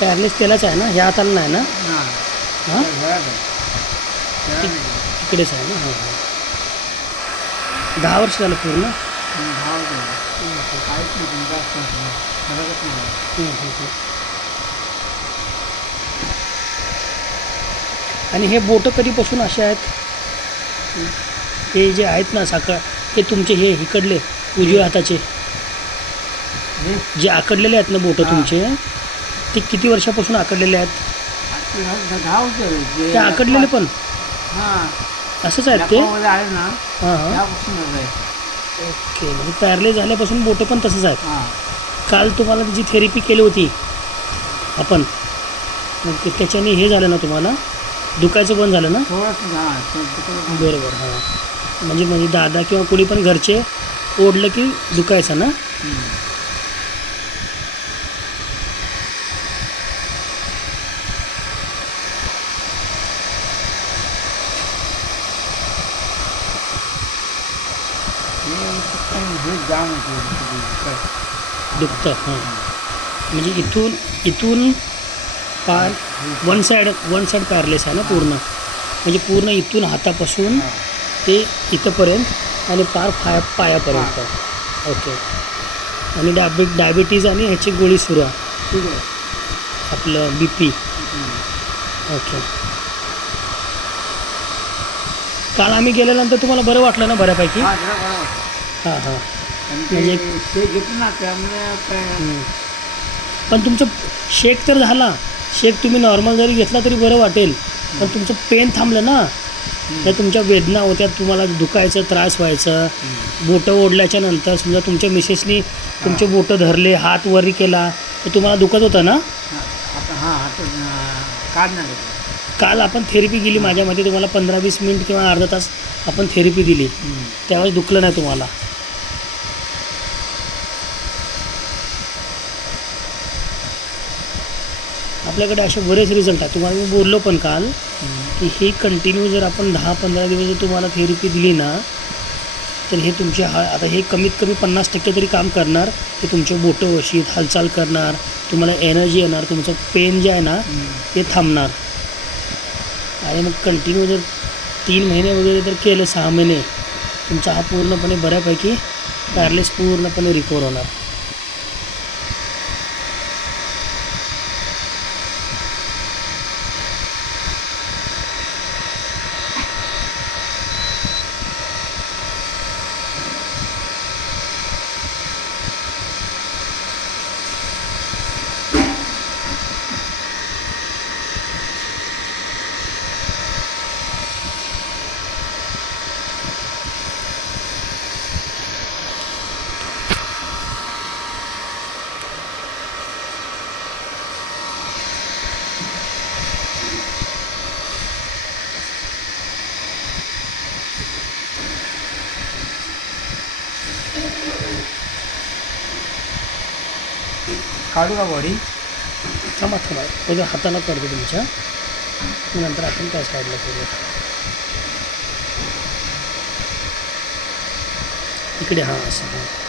पॅरलेस त्यालाच आहे ना, ह्या हाताला नाही ना? हां इकडेच आहे ना. हां हां 10 वर्ष झालं पूर्ण. आणि हे बोटं कधीपासून असे आहेत? हे जे आहेत ना साखर, हे तुमचे हे इकडले उजव्या हाताचे जे आकडलेले आहेत ना बोटं तुमचे, ते किती वर्षापासून आकडलेले आहेत? ते आकडलेले पण असंच आहेत ते? हां हां ओके. म्हणजे पॅरलेस झाल्यापासून बोटं पण तसंच आहेत. काल तुम्हाला जी थेरपी केली होती आपण, मग त्याच्याने हे झालं ना तुम्हाला, दुखायचं बंद झालं ना? बरोबर. हां म्हणजे दादा किंवा कोणी पण घरचे ओढलं की दुखायचं ना? दुखतं. हां म्हणजे इथून पाय वन साईड पॅरलेस आहे ना पूर्ण, म्हणजे पूर्ण इथून हातापासून ते इथंपर्यंत आणि पायापर्यंत. ओके. आणि डायबिटीज आणि ह्याची गोळी सुरू आहे, आपलं BP. ओके. काल आम्ही गेल्यानंतर तुम्हाला बरं वाटलं ना बऱ्यापैकी? हां हां म्हणजे पण तुमचं शेक तर झाला, शेक तुम्ही नॉर्मल जरी घेतला तरी बरं वाटेल, पण तुमचं पेन थांबलं ना. तर तुमच्या वेदना होत्या, तुम्हाला दुखायचं, त्रास व्हायचं. बोटं ओढल्याच्या नंतर समजा तुमच्या मिसेसनी तुमचे बोटं धरले, हात वरी केला, तर तुम्हाला दुखत होतं ना? काल आपण थेरपी केली, माझ्यामध्ये तुम्हाला 15-20 मिनिट किंवा अर्धा तास आपण थेरपी दिली, त्यावेळेस दुखलं नाही तुम्हाला? आपल्याकडे असे बरेच रिझल्ट आहेत. तुम्हाला मी बोललो पण काल की हे कंटिन्यू जर आपण 10-15 दिवस जर तुम्हाला थेरपी दिली ना, तर हे तुमचे आता हे कमीत कमी 50% तरी काम करणार. ते तुमचे बोटं वशीत हालचाल करणार, तुम्हाला एनर्जी येणार, तुमचं पेन जे आहे ना ते थांबणार. आणि मग कंटिन्यू जर 3 महिने वगैरे जर केलं, 6 महिने, तुमचा हा पूर्णपणे बऱ्यापैकी पॅरलेस पूर्णपणे रिकवर होणार. काढू का बॉडी? थांबा उद्या हाताला करतो तुमच्या, नंतर आपण काय साईडला करूया. इकडे हां असं हां